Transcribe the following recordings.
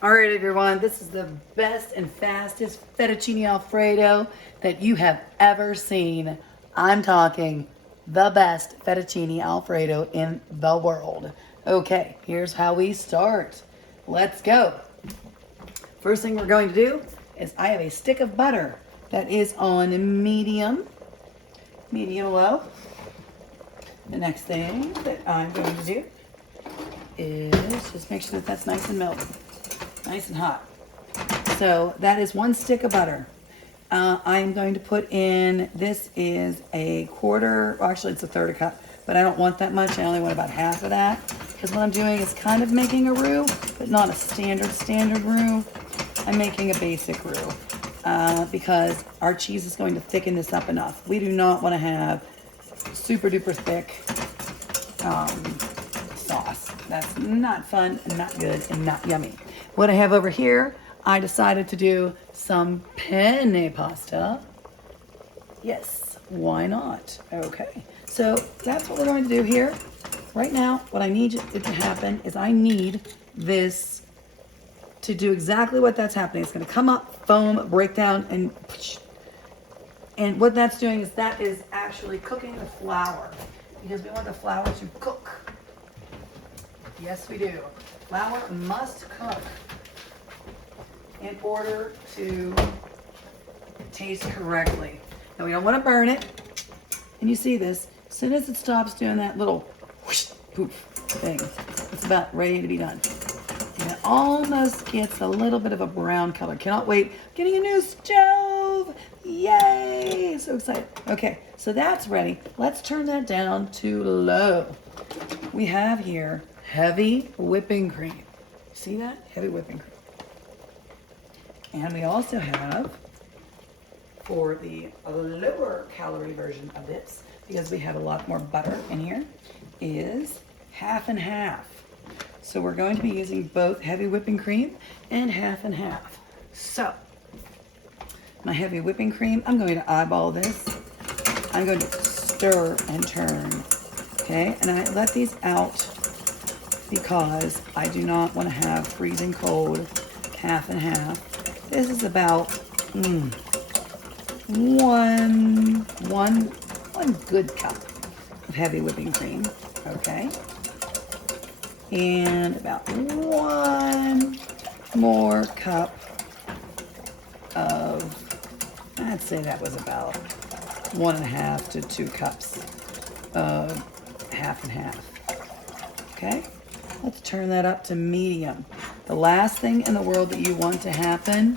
All right, everyone, this is the best and fastest fettuccine Alfredo that you have ever seen. I'm talking the best fettuccine Alfredo in the world. Okay, here's how we start. Let's go. First thing we're going to do is I have a stick of butter that is on medium low. The next thing that I'm going to do is just make sure that that's nice and melted. Nice and hot. So that is one stick of butter. I'm going to put in, this is a quarter, well, actually it's a third a cup, but I don't want that much. I only want about half of that because what I'm doing is kind of making a roux, but not a standard roux. I'm making a basic roux because our cheese is going to thicken this up enough. We do not want to have super duper thick sauce. That's not fun and not good and not yummy. What I have over here, I decided to do some penne pasta. Yes, why not? Okay, so that's what we're going to do here. Right now, what I need it to happen is I need this to do exactly what that's happening. It's going to come up, foam, break down, and what that's doing is that is actually cooking the flour because we want the flour to cook. Yes, we do. Flour must cook in order to taste correctly. Now we don't want to burn it. And you see this, as soon as it stops doing that little whoosh, poof thing, it's about ready to be done. And it almost gets a little bit of a brown color. Cannot wait. Getting a new stove. Yay! So excited. Okay, so that's ready. Let's turn that down to low. We have here heavy whipping cream. See that? Heavy whipping cream. And we also have, for the lower calorie version of this, because we have a lot more butter in here, is half and half. So we're going to be using both heavy whipping cream and half and half. So, my heavy whipping cream, I'm going to eyeball this. I'm going to stir and turn, okay? And I let these out because I do not want to have freezing cold half and half. This is about one good cup of heavy whipping cream, okay? And about one more cup of, I'd say that was about 1.5 to 2 cups of half and half, okay? Let's turn that up to medium. The last thing in the world that you want to happen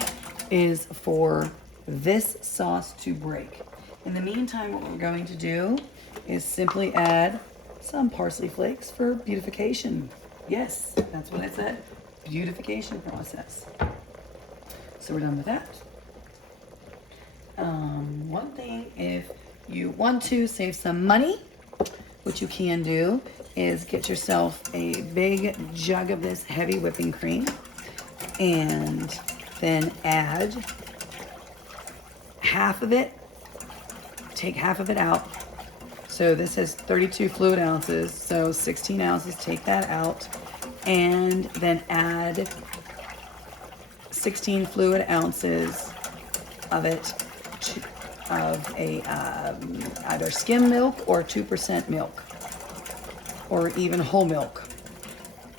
is for this sauce to break. In the meantime, what we're going to do is simply add some parsley flakes for beautification. Yes, that's what I said, beautification process. So we're done with that. One thing, if you want to save some money, what you can do is get yourself a big jug of this heavy whipping cream and then add half of it, take half of it out. So this has 32 fluid ounces, so 16 ounces, take that out, and then add 16 fluid ounces of it of a either skim milk or 2% milk or even whole milk.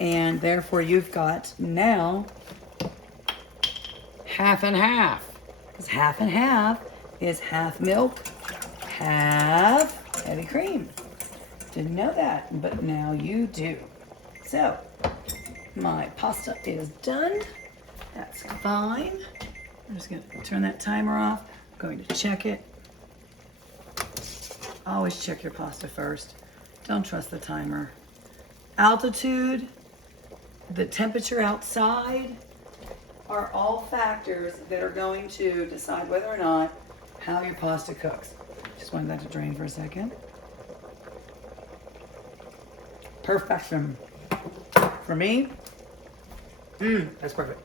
And therefore you've got now half and half. Because half and half is half milk, half heavy cream. Didn't know that, but now you do. So my pasta is done. That's fine. I'm just gonna turn that timer off. I'm going to check it. Always check your pasta first. Don't trust the timer. Altitude, the temperature outside are all factors that are going to decide whether or not how your pasta cooks. Just wanted that to drain for a second. Perfection. For me, that's perfect.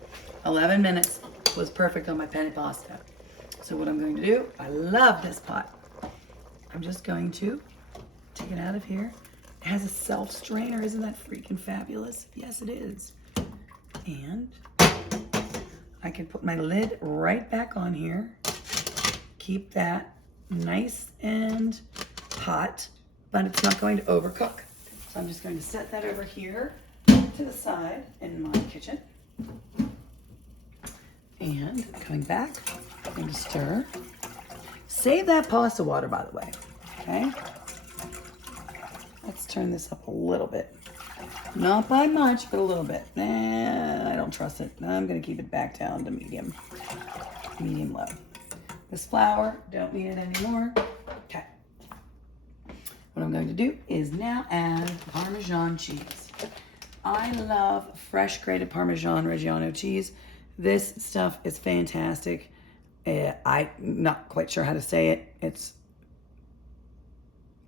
11 minutes was perfect on my penne pasta. So what I'm going to do, I love this pot. I'm just going to take it out of here. It has a self strainer. Isn't that freaking fabulous? Yes, it is. And can put my lid right back on here. Keep that nice and hot, but it's not going to overcook. So I'm just going to set that over here to the side in my kitchen. And coming back, I'm going to stir. Save that pasta water, by the way, okay? Let's turn this up a little bit. Not by much, but a little bit. I don't trust it. I'm going to keep it back down to medium low. This flour, don't need it anymore. Okay. What I'm going to do is now add Parmesan cheese. I love fresh grated Parmesan Reggiano cheese. This stuff is fantastic. I'm not quite sure how to say it. It's,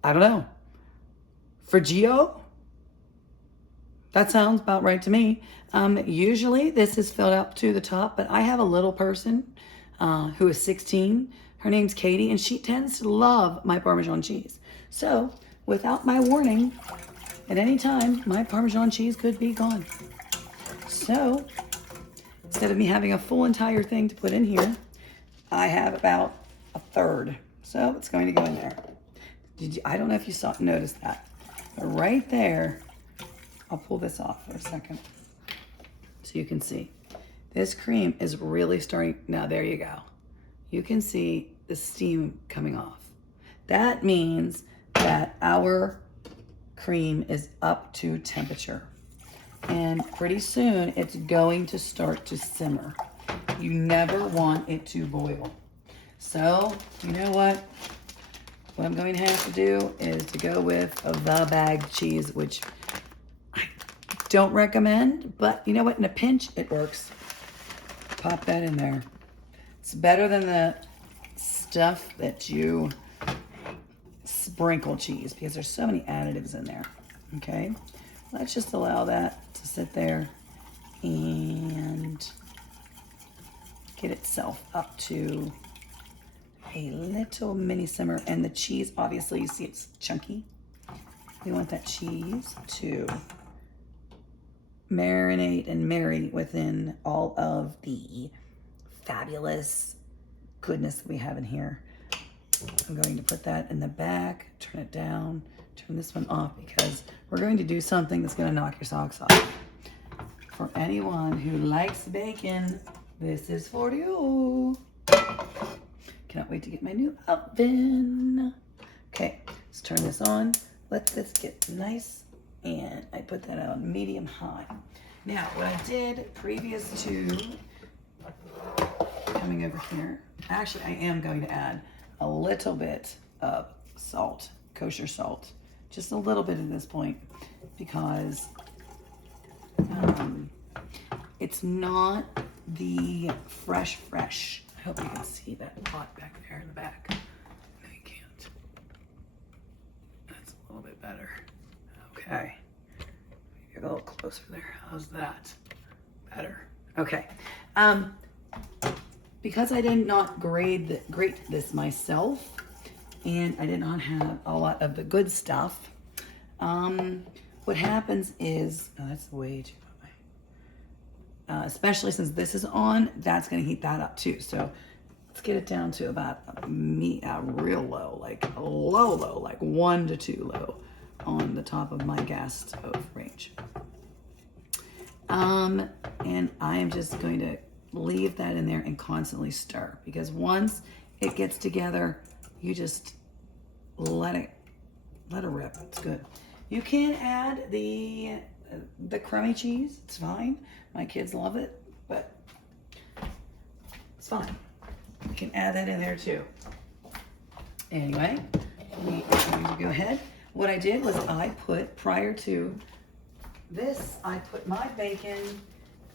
I don't know. Frigio? That sounds about right to me. Usually this is filled up to the top, but I have a little person who is 16. Her name's Katie, and she tends to love my Parmesan cheese. So, without my warning, at any time, my Parmesan cheese could be gone. So, instead of me having a full entire thing to put in here, I have about a third. So, it's going to go in there. I don't know if you noticed that, but right there, I'll pull this off for a second so you can see. This cream is really starting, now there you go. You can see the steam coming off. That means that our cream is up to temperature. And pretty soon it's going to start to simmer. You never want it to boil. So, you know what? What I'm going to have to do is to go with the bag cheese, which I don't recommend, but you know what? In a pinch, it works. Pop that in there. It's better than the stuff that you sprinkle cheese because there's so many additives in there. Okay, let's just allow that to sit there and get itself up to a little mini simmer. And the cheese, obviously, you see it's chunky. We want that cheese to marinate and marry within all of the fabulous goodness that we have in here. I'm going to put that in the back, turn it down, turn this one off because we're going to do something that's going to knock your socks off. For anyone who likes bacon, this is for you. Cannot wait to get my new oven. Okay, let's turn this on. Let this get nice, and I put that on medium high. Now, what I did previous to coming over here, actually I am going to add a little bit of salt, kosher salt, just a little bit at this point, because it's not the fresh. I hope you can see that pot back there in the back. No, you can't. That's a little bit better. Okay. Get a little closer there. How's that? Better. Okay. Because I did not grate this myself, and I did not have a lot of the good stuff, what happens is, oh, that's way too high. Especially since this is on, that's going to heat that up too. So let's get it down to about real low, like a low, like 1 to 2 low on the top of my gas stove range. And I am just going to leave that in there and constantly stir, because once it gets together, you just let it rip. It's good. You can add the crummy cheese. It's fine. My kids love it, but it's fine. You can add that in there too. Anyway, we are going to go ahead. What I did was I put, prior to this, I put my bacon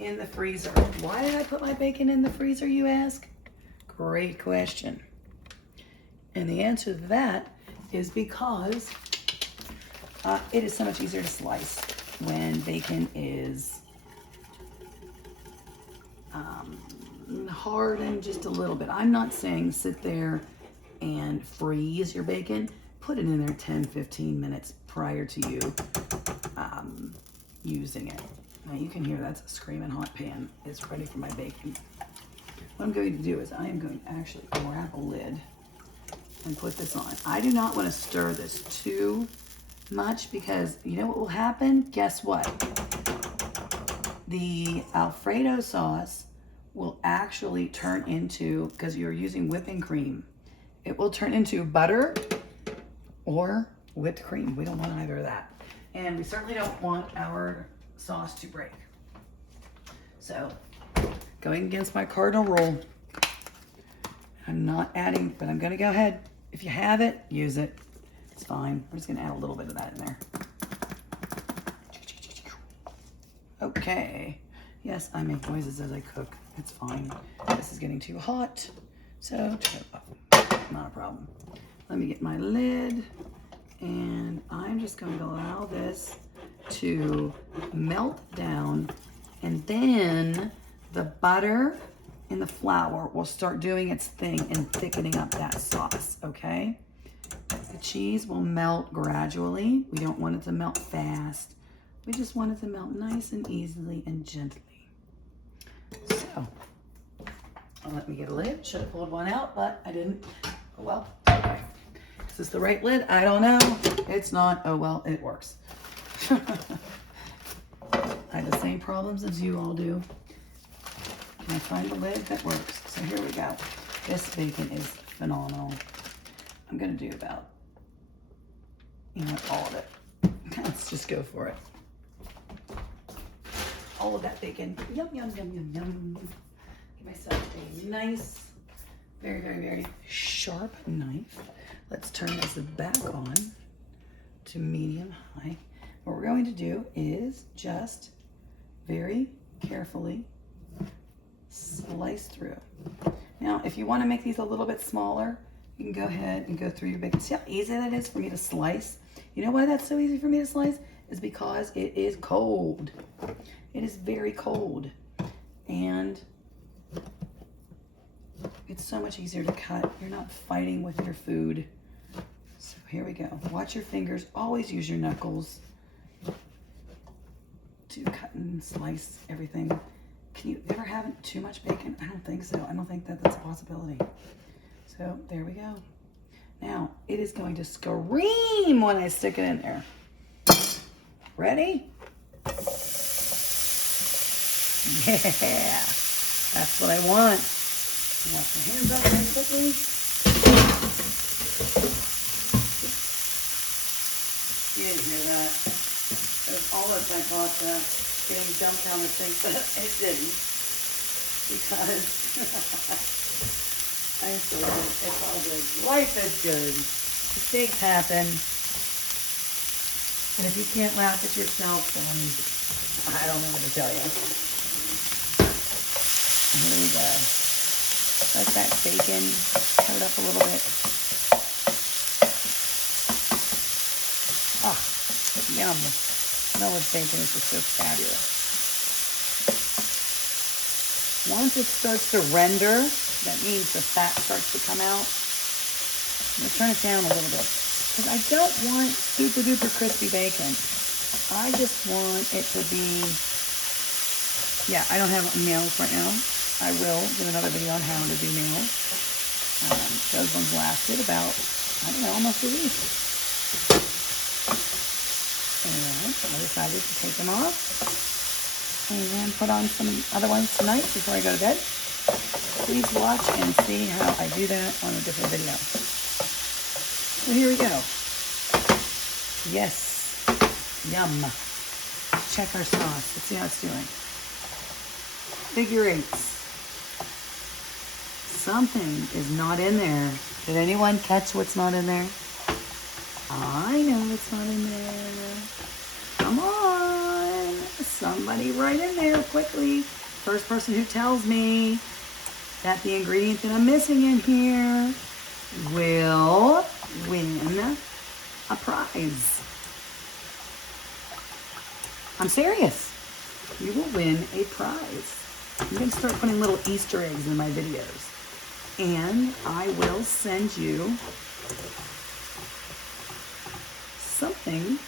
in the freezer. Why did I put my bacon in the freezer, you ask? Great question. And the answer to that is because it is so much easier to slice when bacon is hardened just a little bit. I'm not saying sit there and freeze your bacon. Put it in there 10-15 minutes prior to you using it. Now you can hear that's a screaming hot pan. It's ready for my bacon. what I'm going to do is I am going to actually grab a lid and put this on. I do not want to stir this too much because you know what will happen? Guess what? The Alfredo sauce will actually turn into, because you're using whipping cream, it will turn into butter or whipped cream. We don't want either of that. And we certainly don't want our sauce to break. So, going against my cardinal rule, I'm not adding, but I'm gonna go ahead. If you have it, use it. It's fine. I'm just gonna add a little bit of that in there. Okay. Yes, I make noises as I cook. It's fine. This is getting too hot, so not a problem. Let me get my lid, and I'm just going to allow this to melt down, and then the butter and the flour will start doing its thing and thickening up that sauce, okay? The cheese will melt gradually. We don't want it to melt fast. We just want it to melt nice and easily and gently. So, let me get a lid. Should have pulled one out, but I didn't. Oh well. Okay. Is this the right lid? I don't know. It's not. Oh well, it works. I have the same problems as you all do. Can I find a lid that works? So here we go. This bacon is phenomenal. I'm gonna do about, you know, all of it. Let's just go for it. All of that bacon. Yum, yum, yum, yum, yum. Give myself a nice, very, very, very sharp knife. Let's turn this back on to medium high. What we're going to do is just very carefully slice through. Now, if you want to make these a little bit smaller, you can go ahead and go through your bacon. See how easy that is for me to slice? You know why that's so easy for me to slice? Is because it is cold. It is very cold, and it's so much easier to cut. You're not fighting with your food. So here we go. Watch your fingers. Always use your knuckles to cut and slice everything. Can you ever have too much bacon? I don't think so. I don't think that that's a possibility. So there we go. Now, it is going to scream when I stick it in there. Ready? Yeah, that's what I want. Wash my hands off really quickly. You didn't hear that. It was almost my pasta getting dumped down the sink, but it didn't. Because I'm so good. It's all good. Life is good. Mistakes happen. And if you can't laugh at yourself, then I don't know what to tell you. Here we go. Let that bacon cut it up a little bit. Ah, yum. The smell of bacon is just so fabulous. Once it starts to render, that means the fat starts to come out. I'm going to turn it down a little bit. Because I don't want super duper crispy bacon. I just want it to be, yeah, I don't have nails right now. I will do another video on how to do nails. Those ones lasted about, I don't know, almost a week. And I decided to take them off and put on some other ones tonight before I go to bed. Please watch and see how I do that on a different video. So here we go. Yes. Yum. Let's check our sauce. Let's see how it's doing. Figure eights. Something is not in there. Did anyone catch what's not in there? I know what's not in there. Come on. Somebody write in there quickly. First person who tells me that the ingredient that I'm missing in here will win a prize. I'm serious. You will win a prize. I'm going to start putting little Easter eggs in my videos. And I will send you something.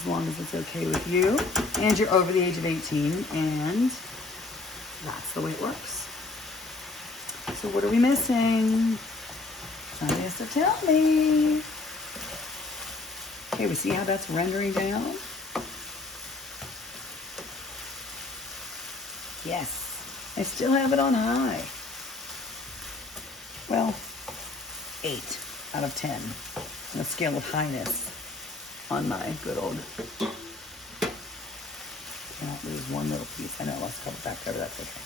as long as it's okay with you. And you're over the age of 18, and that's the way it works. So what are we missing? Somebody has to tell me. Okay, we see how that's rendering down? Yes, I still have it on high. Well, 8 out of 10 on a scale of highness on my good old. Well, there's one little piece. I know I lost a couple back there, but that's okay.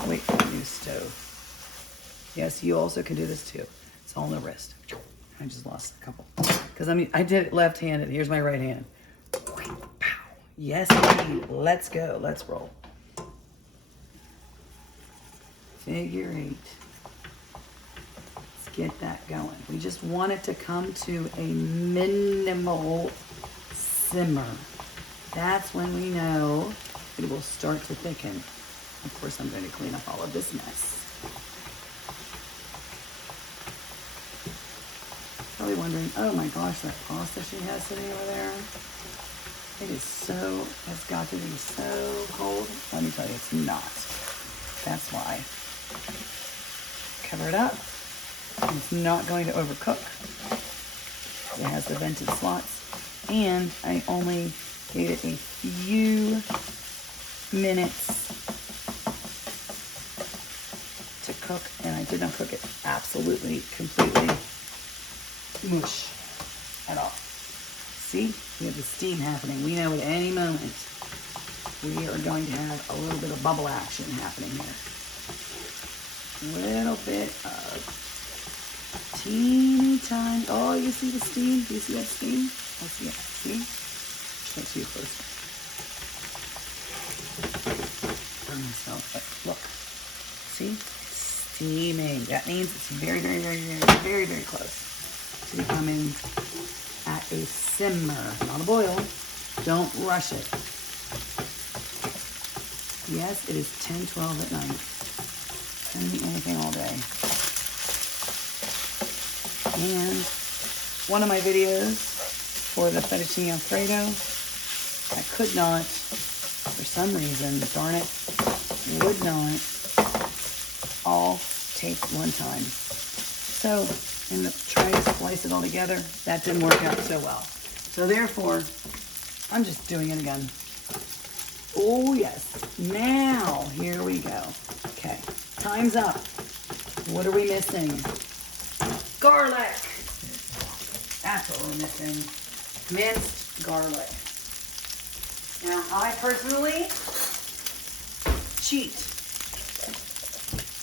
I'll wait for the new stove. Yes, you also can do this too. It's all in the wrist. I just lost a couple. Because I did it left-handed. Here's my right hand. Yes, indeed. Let's go. Let's roll. Figure 8. Let's get that going. We just want it to come to a minimal simmer. That's when we know it will start to thicken. Of course, I'm going to clean up all of this mess. Probably wondering, oh my gosh, that pasta she has sitting over there. It is so, it's got to be so cold. Let me tell you, it's not. That's why. Cover it up. It's not going to overcook. It has the vented slots. And I only gave it a few minutes to cook, and I did not cook it absolutely, completely mush at all. See, we have the steam happening. We know at any moment we are going to have a little bit of bubble action happening here. A little bit of teeny tiny. Oh, you see the steam? Do you see that steam? I see it. See? Can't see it close. Look. See? It's steaming. That means it's very, very, very, very, very, very close to becoming at a simmer, not a boil. Don't rush it. Yes, it is 10:12 at night. Couldn't eat anything all day. And one of my videos for the fettuccine Alfredo, I could not, for some reason, darn it, would not all take one time. So, and trying to splice it all together, that didn't work out so well. So therefore, I'm just doing it again. Oh yes, now, here we go. Okay, time's up. What are we missing? Garlic. That's what we're missing. Minced garlic. Now, I personally cheat.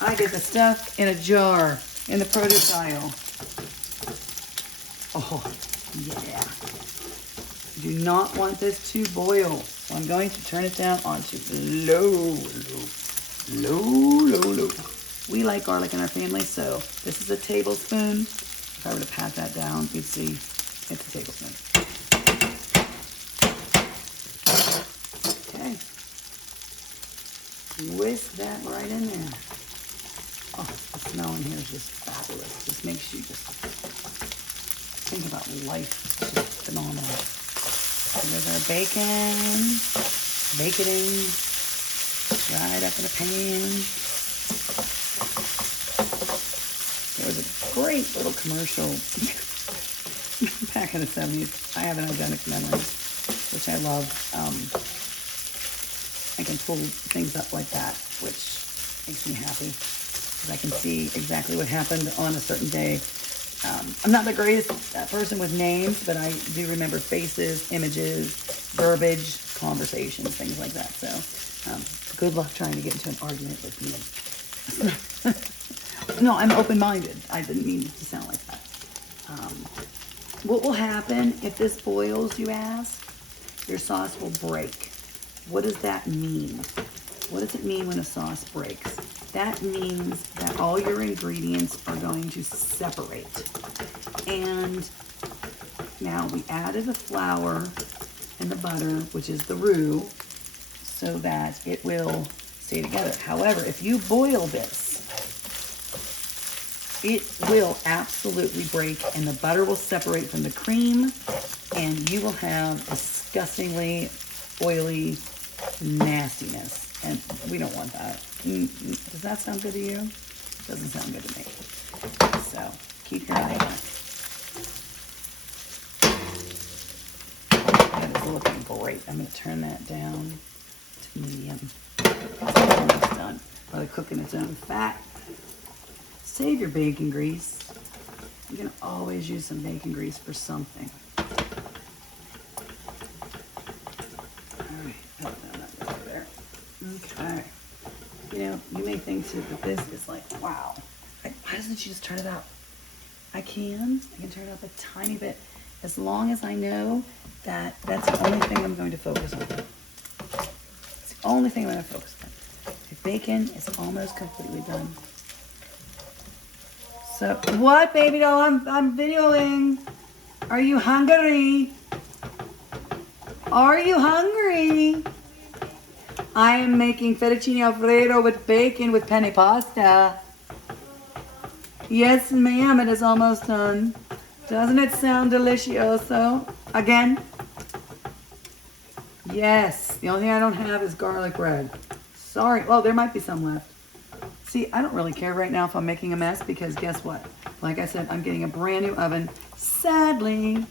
I get the stuff in a jar in the produce aisle. Oh, yeah. Do not want this to boil. So I'm going to turn it down onto low. We like garlic in our family, so this is a tablespoon. If I were to pat that down, you'd see it's a tablespoon. Okay. Whisk that right in there. Oh, the smell in here is just fabulous. Just makes you just think about life. It's just phenomenal. And there's our bacon. Bake it in. Right up in the pan. There was a great little commercial back in the 70s. I have an identic memory, which I love. I can pull things up like that, which makes me happy. Because I can see exactly what happened on a certain day. I'm not the greatest person with names, but I do remember faces, images, verbiage, conversations, things like that. So good luck trying to get into an argument with me. No, I'm open-minded. I didn't mean to sound like that. What will happen if this boils, you ask? Your sauce will break. What does that mean? What does it mean when a sauce breaks? That means that all your ingredients are going to separate. And now we added the flour and the butter, which is the roux, so that it will stay together. However, if you boil this, it will absolutely break, and the butter will separate from the cream, and you will have disgustingly oily nastiness, and we don't want that. Does that sound good to you? Doesn't sound good to me. So keep your eye on it. That is looking great. I'm going to turn that down to medium. It's almost done. Let it cook in its own fat. Save your bacon grease. You can always use some bacon grease for something. All right, oh, no, that goes over there. Okay. You know, you may think too that this is like, wow. Why doesn't she just turn it up? I can turn it up a tiny bit, as long as I know that that's the only thing I'm going to focus on. It's the only thing I'm going to focus on. The bacon is almost completely done. So, what, baby doll? I'm videoing. Are you hungry? Are you hungry? I am making fettuccine Alfredo with bacon with penne pasta. Yes, ma'am, it is almost done. Doesn't it sound delicioso? Again? Yes, the only thing I don't have is garlic bread. Sorry, well, there might be some left. See, I don't really care right now if I'm making a mess, because guess what? Like I said, I'm getting a brand new oven. Sadly,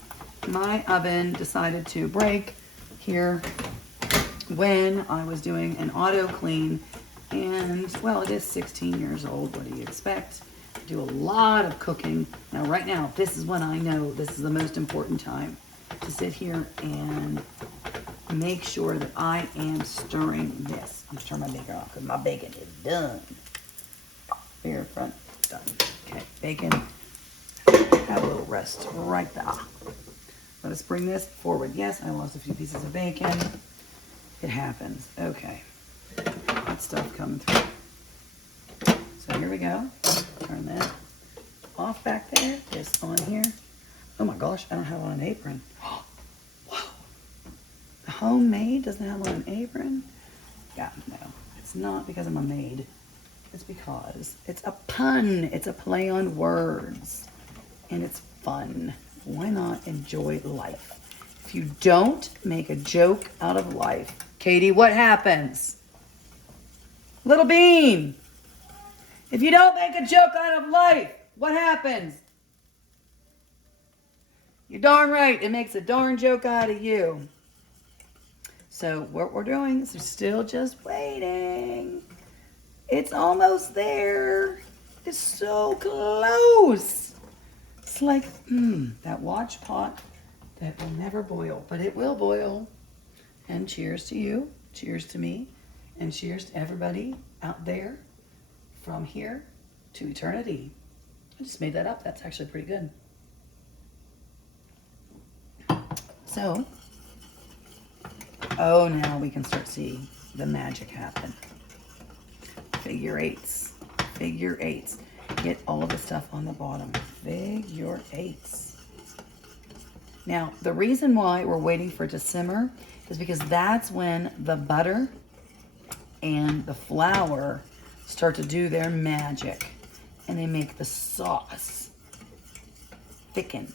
my oven decided to break here when I was doing an auto clean, and well, it is 16 years old. What do you expect? I do a lot of cooking. Now, right now, this is when I know this is the most important time to sit here and make sure that I am stirring this. I'm just turning my bacon off because my bacon is done. Here, front, done. Okay, bacon. Have a little rest right there. Let us bring this forward. Yes, I lost a few pieces of bacon. It happens. Okay. That stuff coming through. So here we go. Turn that off back there. This on here. Oh my gosh, I don't have on an apron. Whoa. The homemade doesn't have on an apron? Yeah, no. It's not because I'm a maid. It's because it's a pun. It's a play on words. And it's fun. Why not enjoy life? If you don't make a joke out of life, Katie, what happens? Little Bean, if you don't make a joke out of life, what happens? You're darn right, it makes a darn joke out of you. So what we're doing is we're still just waiting. It's almost there. It's so close. It's like, that watch pot that will never boil, but it will boil. And cheers to you, cheers to me, and cheers to everybody out there from here to eternity. I just made that up. That's actually pretty good. So, oh, now we can start seeing the magic happen. Figure eights. Figure eights. Get all of the stuff on the bottom. Figure eights. Now, the reason why we're waiting for it to simmer is because that's when the butter and the flour start to do their magic, and they make the sauce thicken.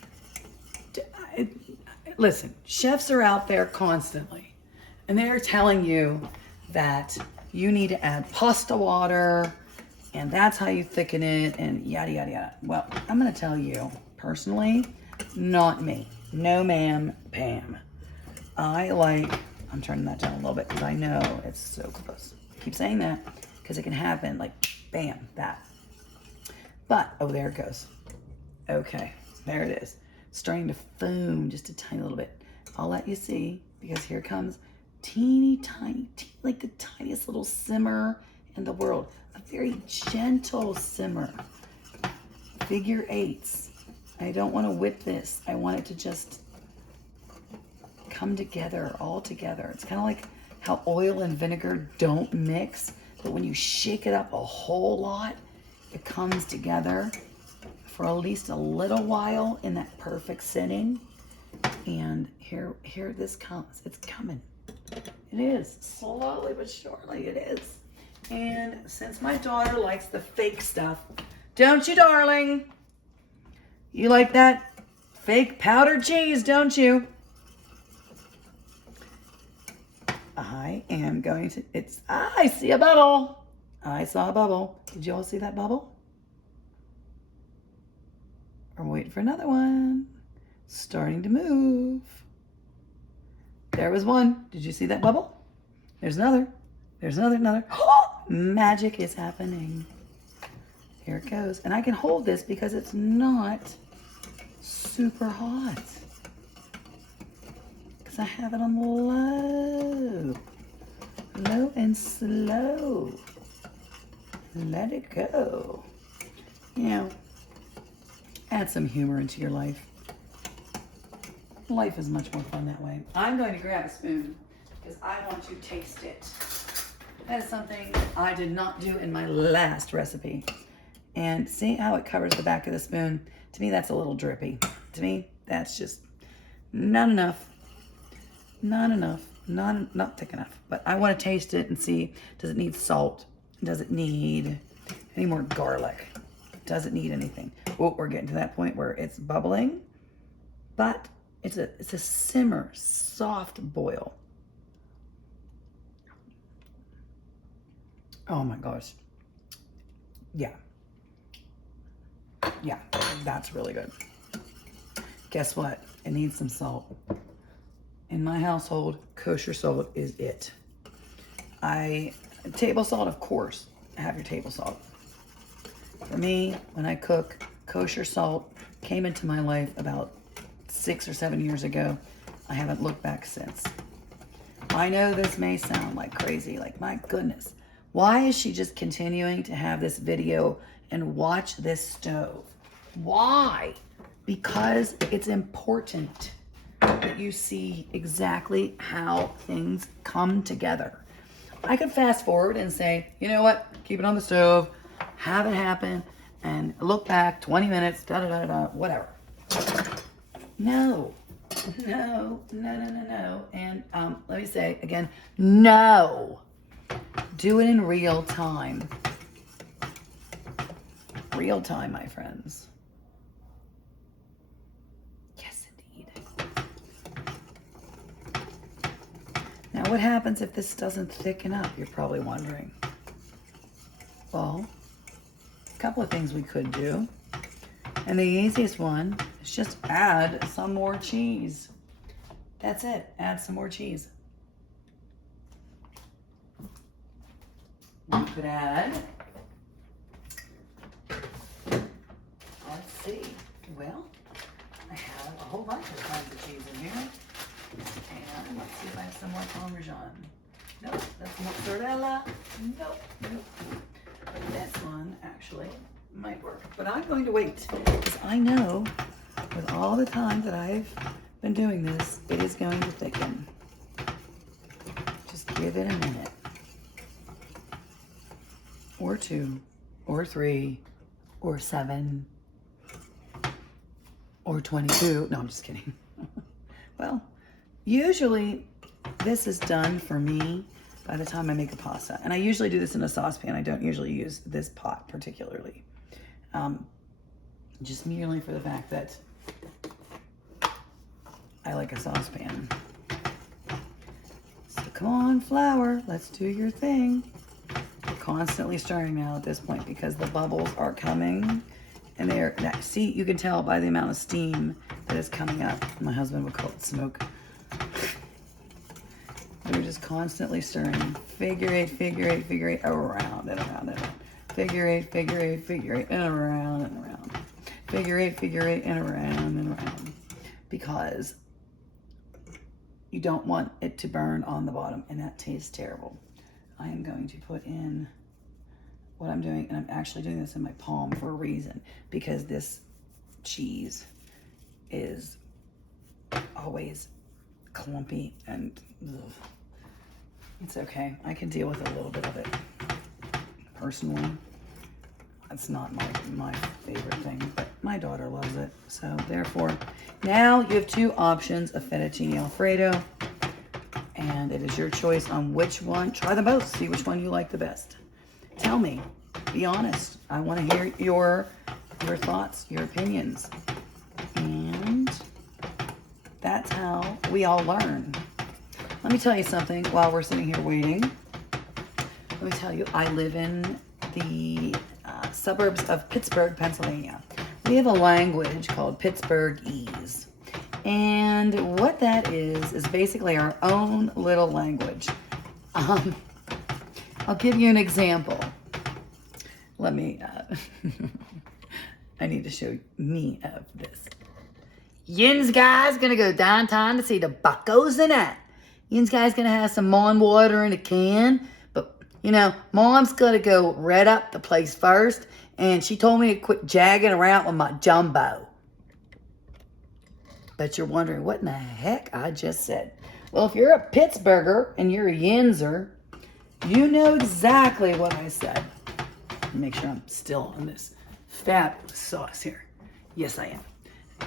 Listen, chefs are out there constantly, and they're telling you that you need to add pasta water, and that's how you thicken it, and yada, yada, yada. Well, I'm going to tell you, personally, not me. No, ma'am, Pam. I'm turning that down a little bit because I know it's so close. I keep saying that because it can happen like, bam, that. But, oh, there it goes. Okay, there it is. Starting to foam just a tiny little bit. I'll let you see, because here comes teeny tiny, like the tiniest little simmer in the world. A very gentle simmer. Figure eights. I don't want to whip this. I want it to just come together, all together. It's kind of like how oil and vinegar don't mix, but when you shake it up a whole lot, it comes together for at least a little while in that perfect setting. And here this comes. It's coming. It is. Slowly but surely it is. And since my daughter likes the fake stuff, Don't you, darling? You like that fake powdered cheese, don't you? I am going to, I see a bubble. I saw a bubble. Did you all see that bubble? We're waiting for another one. Starting to move. There was one. Did you see that bubble? There's another. There's another. Oh, magic is happening. Here it goes. And I can hold this because it's not super hot. Because I have it on low. Low and slow. Let it go. You know, add some humor into your life. Life is much more fun that way. I'm going to grab a spoon because I want to taste it. That is something I did not do in my last recipe. And see how it covers the back of the spoon? To me, that's a little drippy. To me, that's just not enough. Not enough. Not thick enough. But I want to taste it and see, does it need salt? Does it need any more garlic? Does it need anything? Oh, we're getting to that point where it's bubbling, but it's a simmer, soft boil. Oh my gosh. Yeah. Yeah, that's really good. Guess what? It needs some salt. In my household, kosher salt is it. Table salt, of course, have your table salt. For me, when I cook, kosher salt came into my life about 6 or 7 years ago. I haven't looked back since. I know this may sound like crazy, like my goodness. Why is she just continuing to have this video and watch this stove? Why? Because it's important that you see exactly how things come together. I could fast forward and say, you know what? Keep it on the stove, have it happen, and look back 20 minutes, whatever. No. And let me say again, no. Do it in real time. Real time, my friends. Yes, indeed. Now, what happens if this doesn't thicken up? You're probably wondering. Well, a couple of things we could do. And the easiest one is just add some more cheese. That's it. Add some more cheese. We could add, let's see, well, I have a whole bunch of kinds of cheese in here. And let's see if I have some more Parmesan. Nope, that's mozzarella. Nope. But this one actually might work. But I'm going to wait because I know with all the time that I've been doing this, it is going to thicken. Just give it a minute. Or 2, or 3, or 7, or 22. No, I'm just kidding. Well, usually this is done for me by the time I make a pasta. And I usually do this in a saucepan. I don't usually use this pot particularly. Just merely for the fact that I like a saucepan. So come on, flour, let's do your thing. Constantly stirring now at this point because the bubbles are coming and they're, see, you can tell by the amount of steam that is coming up. My husband would call it smoke. We're just constantly stirring. Figure eight, around and around and around. Figure eight, and around and around. Figure eight, and around and around. Because you don't want it to burn on the bottom and that tastes terrible. I am going to put in what I'm doing, and I'm actually doing this in my palm for a reason, because this cheese is always clumpy and ugh. It's okay. I can deal with a little bit of it. Personally, it's not my favorite thing, but my daughter loves it. So therefore, now you have 2 options of fettuccine Alfredo. And it is your choice on which one. Try them both. See which one you like the best. Tell me, Be honest. I want to hear your thoughts, your opinions. And that's how we all learn. Let me tell you something while we're sitting here waiting. Let me tell you, I live in the suburbs of Pittsburgh, Pennsylvania. We have a language called Pittsburghese. And what that is basically our own little language. I'll give you an example. Let me, I need to show me of this. Yin's guy's gonna go downtown to see the buckos and that. Yin's guy's gonna have some mon water in a can, but you know, mom's gonna go red up the place first, and she told me to quit jagging around with my jumbo. Bet you're wondering what in the heck I just said. Well, if you're a Pittsburgher and you're a Yinzer, you know exactly what I said. Make sure I'm still on this fabulous sauce here. Yes, I am.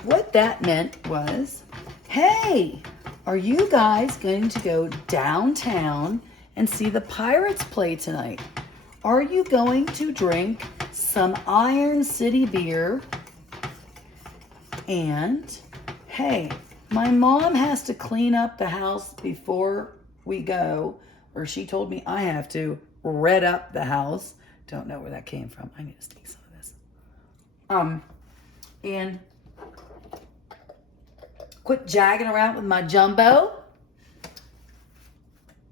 What that meant was, hey, are you guys going to go downtown and see the Pirates play tonight? Are you going to drink some Iron City beer? And, hey, my mom has to clean up the house before we go, or she told me I have to red up the house. Don't know where that came from. I need to take some of this. And quit jagging around with my jumbo.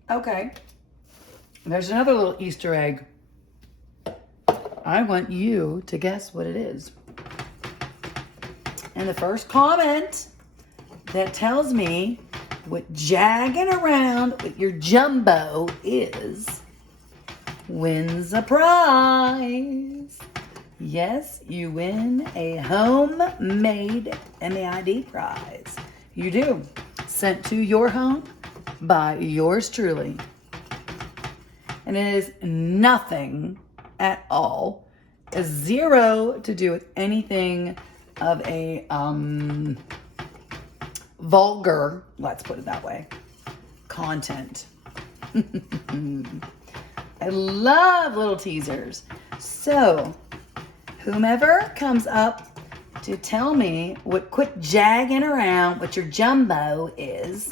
Okay. There's another little Easter egg. I want you to guess what it is. And the first comment that tells me what jagging around with your jumbo is wins a prize. Yes, you win a homemade MAID prize. You do. Sent to your home by yours truly. And it is nothing at all, a zero to do with anything of a vulgar, let's put it that way, content. I love little teasers. So, whomever comes up to tell me what quit jagging around what your jumbo is,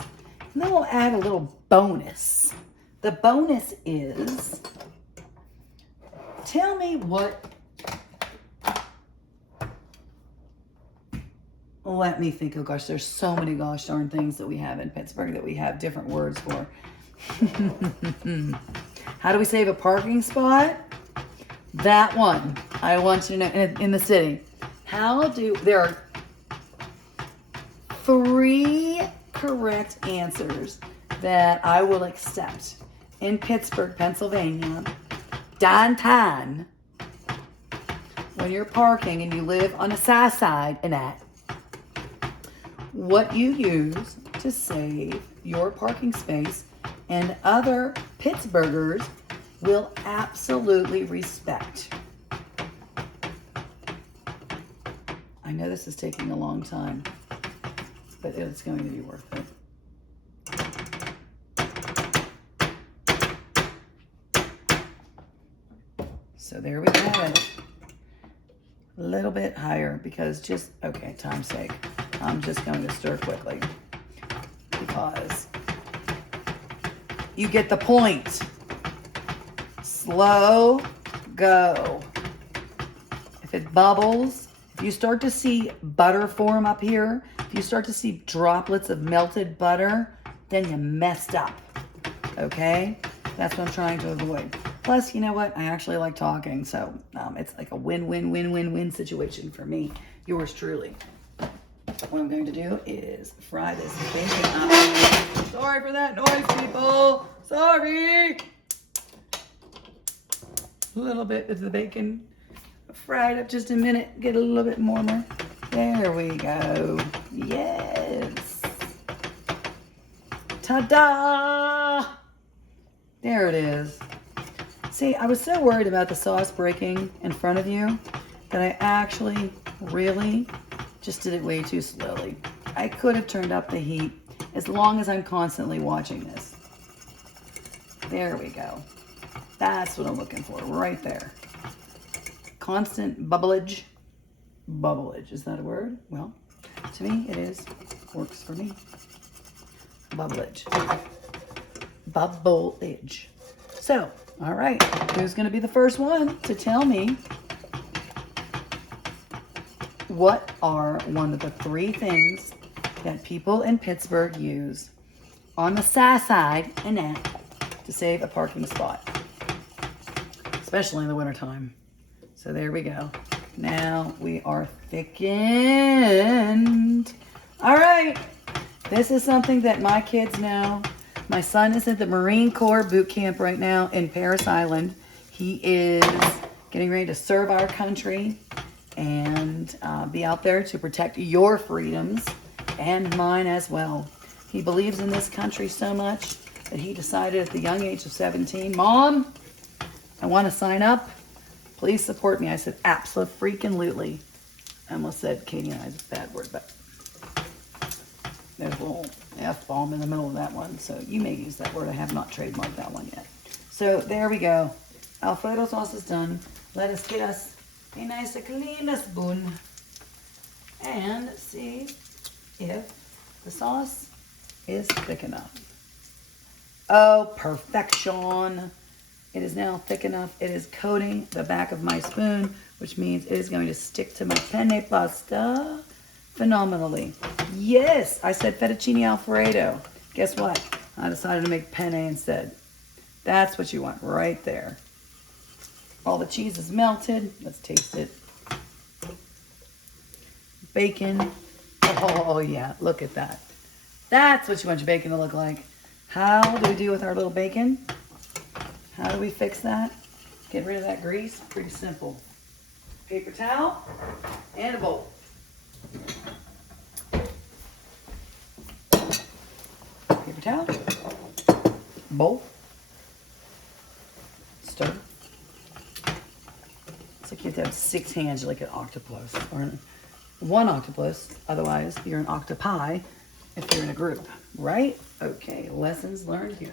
and then we'll add a little bonus. The bonus is, tell me what, let me think. Oh gosh, there's so many gosh darn things that we have in Pittsburgh that we have different words for. How do we save a parking spot? That one. I want you to know in the city. There are 3 correct answers that I will accept in Pittsburgh, Pennsylvania, downtown, when you're parking and you live on the south side and that, what you use to save your parking space and other Pittsburghers will absolutely respect. I know this is taking a long time, but it's going to be worth it. So there we have it. A little bit higher because time's sake. I'm just going to stir quickly because you get the point. Slow go. If it bubbles, if you start to see butter form up here, if you start to see droplets of melted butter, then you messed up. Okay? That's what I'm trying to avoid. Plus, you know what? I actually like talking, so it's like a win-win-win-win-win situation for me. Yours truly. What I'm going to do is fry this bacon up. Sorry for that noise, people. Sorry. A little bit of the bacon fried up just a minute. Get a little bit warmer. There we go. Yes. Ta-da! There it is. See, I was so worried about the sauce breaking in front of you that I actually really just did it way too slowly. I could have turned up the heat as long as I'm constantly watching this. There we go. That's what I'm looking for right there. constant bubbleage. Bubbleage, is that a word? Well, to me it is. Works for me. Bubbleage. Bubbleage. So, all right, who's going to be the first one to tell me what are one of the 3 things that people in Pittsburgh use on the south side and that to save a parking spot, especially in the wintertime. So there we go. Now we are thickened. All right, this is something that my kids know. My son is at the Marine Corps boot camp right now in Paris Island. He is getting ready to serve our country and be out there to protect your freedoms and mine as well. He believes in this country so much that he decided at the young age of 17, Mom, I want to sign up. Please support me. I said, abso-freaking-lutely. I almost said Katie and I's a bad word, but there's a little F-bomb in the middle of that one. So you may use that word. I have not trademarked that one yet. So there we go. Alfredo sauce is done. Let us get us a nice clean spoon and see if the sauce is thick enough. Oh, perfection. It is now thick enough. It is coating the back of my spoon, which means it is going to stick to my penne pasta phenomenally. Yes, I said fettuccine Alfredo. Guess what? I decided to make penne instead. That's what you want right there. All the cheese is melted. Let's taste it. Bacon. Oh, yeah. Look at that. That's what you want your bacon to look like. How do we do with our little bacon? How do we fix that? Get rid of that grease? Pretty simple. Paper towel and a bowl. Paper towel, bowl, stir. It's like you have to have 6 hands, you're like an octopus, or one octopus, otherwise you're an octopi if you're in a group, right? Okay, lessons learned here.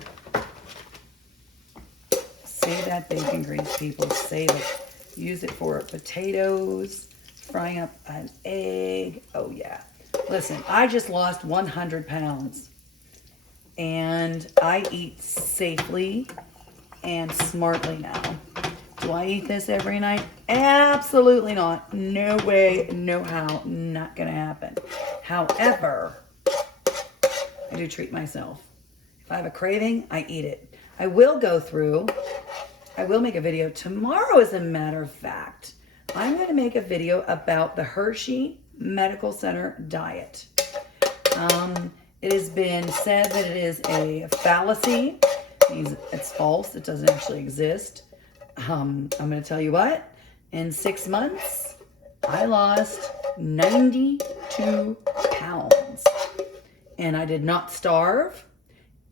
Save that bacon grease, people, save it. Use it for potatoes, frying up an egg. Oh yeah. Listen, I just lost 100 pounds and I eat safely and smartly now. Do I eat this every night? Absolutely not. No way, no how, not gonna happen. However, I do treat myself. If I have a craving, I eat it. I will make a video tomorrow, as a matter of fact. I'm going to make a video about the Hershey Medical Center diet. It has been said that it is a fallacy. It's false. It doesn't actually exist. I'm going to tell you what. In 6 months, I lost 92 pounds. And I did not starve.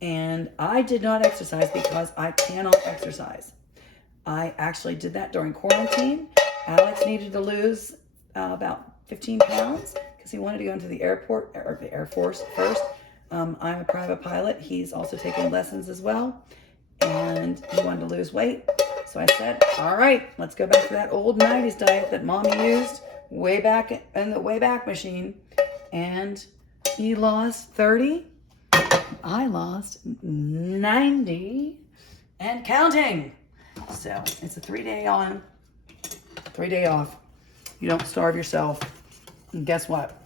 And I did not exercise because I cannot exercise. I actually did that during quarantine. Alex needed to lose about 15 pounds because he wanted to go into the airport or the Air Force first. I'm a private pilot. He's also taking lessons as well. And he wanted to lose weight. So I said, all right, let's go back to that old 90s diet that Mommy used way back in the Wayback Machine. And he lost 30. I lost 90 and counting. So it's a 3-day on, 3-day off. You don't starve yourself. And guess what?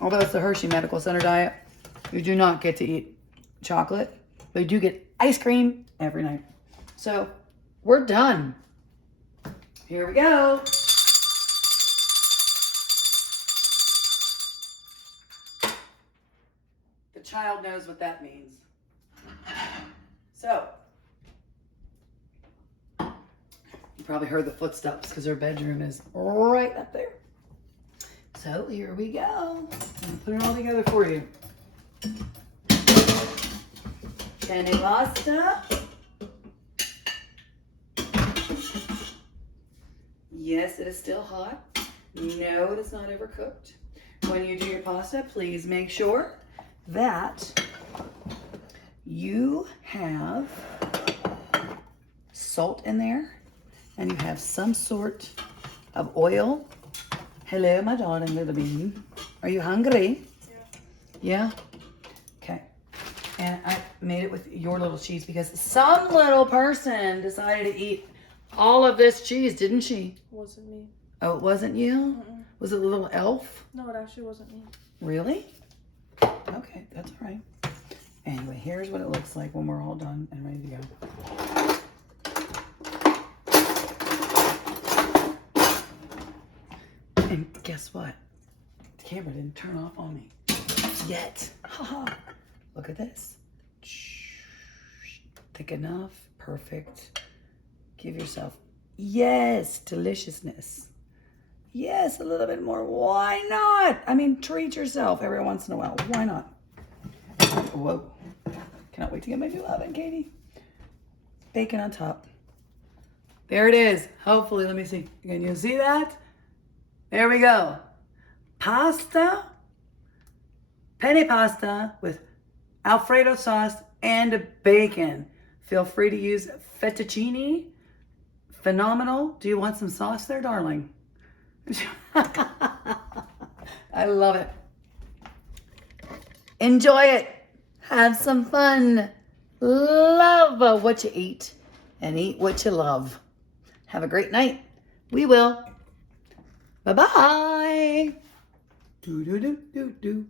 Although it's the Hershey Medical Center diet, you do not get to eat chocolate, but you do get ice cream every night. So we're done. Here we go. The child knows what that means. So, you probably heard the footsteps because her bedroom is right up there. So here we go. I'm gonna put it all together for you. Penne pasta. Yes, it is still hot. No, it is not overcooked. When you do your pasta, please make sure that you have salt in there and you have some sort of oil. Hello, my darling little bean. Are you hungry? Yeah? Okay. And I made it with your little cheese because some little person decided to eat all of this cheese, didn't she? Wasn't me. Oh, it wasn't you? Mm-mm. Was it the little elf? No, it actually wasn't me. Really? Okay, that's all right. Anyway, here's what it looks like when we're all done and ready to go. And guess what? The camera didn't turn off on me yet. Look at this. Thick enough. Perfect. Give yourself, yes, deliciousness. Yes, a little bit more. Why not? I mean, treat yourself every once in a while. Why not? Whoa. Cannot wait to get my new oven, Katie. Bacon on top. There it is. Hopefully, let me see. Can you see that? There we go. Pasta. Penne pasta with Alfredo sauce and bacon. Feel free to use fettuccine. Phenomenal. Do you want some sauce there, darling? I love it. Enjoy it. Have some fun. Love what you eat and eat what you love. Have a great night. We will. Bye-bye. Do, do, do, do, do.